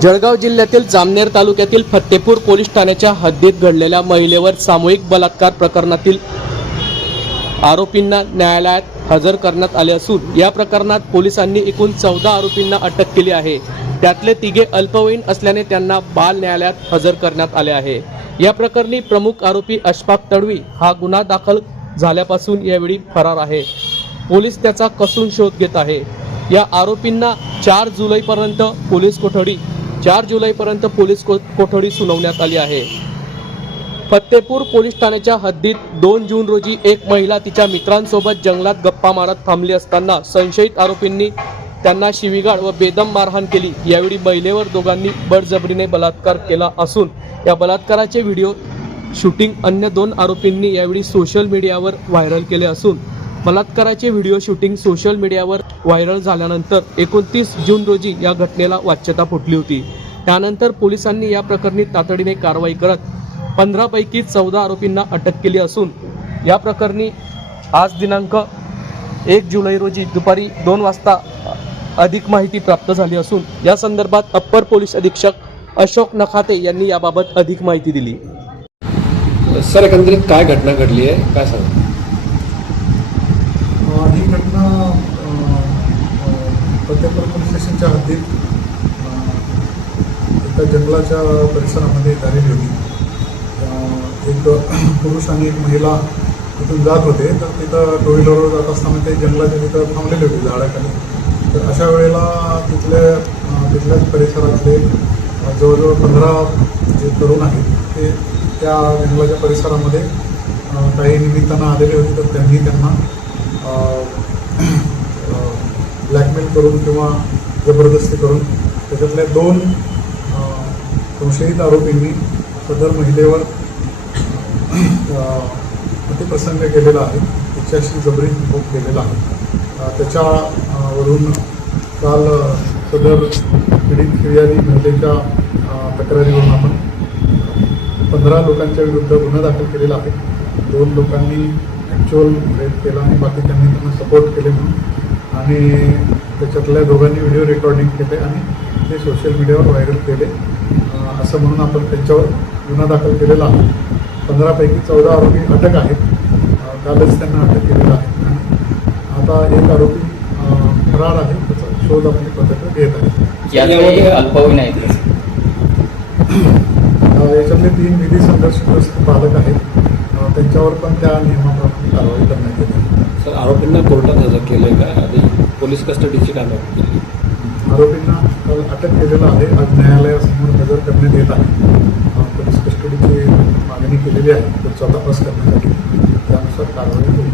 जळगाव जिल्ह्यातील जामनेर तालुक्यातील फत्तेपूर पोलीस ठाण्याच्या हद्दीत घडलेल्या महिलेवर सामूहिक बलात्कार प्रकरणातील आरोपींना न्यायालयात हजर करण्यात आले असून या प्रकरणात पोलिसांनी एकूण 14 आरोपींना अटक केली आहे। त्यातले 3 अल्पवयीन असल्याने त्यांना बाल न्यायालयात हजर करण्यात आले आहे। या प्रकरणी प्रमुख आरोपी अशफाक तडवी हा गुन्हा दाखल झाल्यापासून यावेळी फरार आहे। पोलीस त्याचा कसून शोध घेत आहे। या आरोपींना 4 जुलैपर्यंत पोलीस कोठडी सुनावण्यात आली आहे। फत्तेपूर पोलीस ठाण्याच्या हद्दीत 2 जून रोजी एक महिला तिच्या मित्रांसोबत जंगलात गप्पा मारत थांबली असताना संशयित आरोपींनी त्यांना शिवीगाळ व बेदम मारहाण केली। यावेळी महिलेवर दोघांनी बळजबरीने बलात्कार केला असून या बलात्काराचे व्हिडिओ शूटिंग अन्य 2 आरोपींनी यावेळी सोशल मीडियावर व्हायरल केले असून बलात्काराचे व्हिडिओ शूटिंग सोशल मीडियावर व्हायरल झाल्यानंतर 29 जून रोजी या घटनेला वाच्यता फुटली होती। त्यानंतर पोलिसांनी या प्रकरणी तातडीने कारवाई करत 15 पैकी 14 आरोपींना अटक केली असून या प्रकरणी आज दिनांक 1 जुलै रोजी दुपारी 2 वाजता अधिक माहिती प्राप्त झाली असून या संदर्भात अप्पर पोलीस अधीक्षक अशोक नखाते यांनी याबाबत अधिक माहिती दिली। सर, एकंदरीत काय घटना घडली आहे, काय सांगा? ही घटना फत्तेपूर पोलीस स्टेशनच्या हद्दीत एका जंगलाच्या परिसरामध्ये झालेली होती। एक पुरुष आणि एक महिला तिथून जात होते, तर तिथं टू व्हीलरवर जात असताना ते जंगलाच्या तिथं थांबलेले होते झाडाखाली। तर अशा वेळेला तिथल्याच परिसरातले जवळजवळ 15 जे तरुण आहेत ते त्या जंगलाच्या परिसरामध्ये काही निमित्तानं आलेले होते। तर त्यांनी त्यांना ब्लॅकमेल करून किंवा जबरदस्ती करून त्याच्यातल्या 2 संशयित आरोपींनी सदर महिलेवर अतिप्रसंग केलेला आहे, तिच्याशी जबरी भोग केलेला आहे। त्याच्यावरून काल सदर पीडित फिर्यादी महिलेच्या तक्रारीवरून आपण 15 लोकांच्या विरुद्ध गुन्हा दाखल केलेला आहे। 2 लोकांनी ॲक्च्युअल रेप केला आणि बाकीच्यांनी त्यांना सपोर्ट केले म्हणून, आणि त्याच्यातल्या दोघांनी व्हिडिओ रेकॉर्डिंग केले आणि ते सोशल मीडियावर व्हायरल केले असं म्हणून आपण त्यांच्यावर गुन्हा दाखल केलेला आहे। 15 पैकी 14 आरोपी अटक आहेत, कालच त्यांना अटक केलेलं आहे आणि आता एक आरोपी फरार आहे, त्याचा शोध आपली पथकं घेत आहेत। यामध्ये अल्पवयीन आहेत, याच्यातले 3 विधी संघर्षग्रस्त पालक आहेत, त्यांच्यावर पण त्या नियमाप्रमाणे कारवाई करण्यात येते। सर, आरोपींना कोर्टात हजर केले का? आधी पोलीस कस्टडीची कारवाई केली? आरोपींना काल अटक केलेलं आहे, आज न्यायालयासमोर हजर करण्यात येत आहे। पोलीस कस्टडीची मागणी केलेली आहे पुढचा तपास करण्यासाठी, त्यानुसार कारवाई होईल।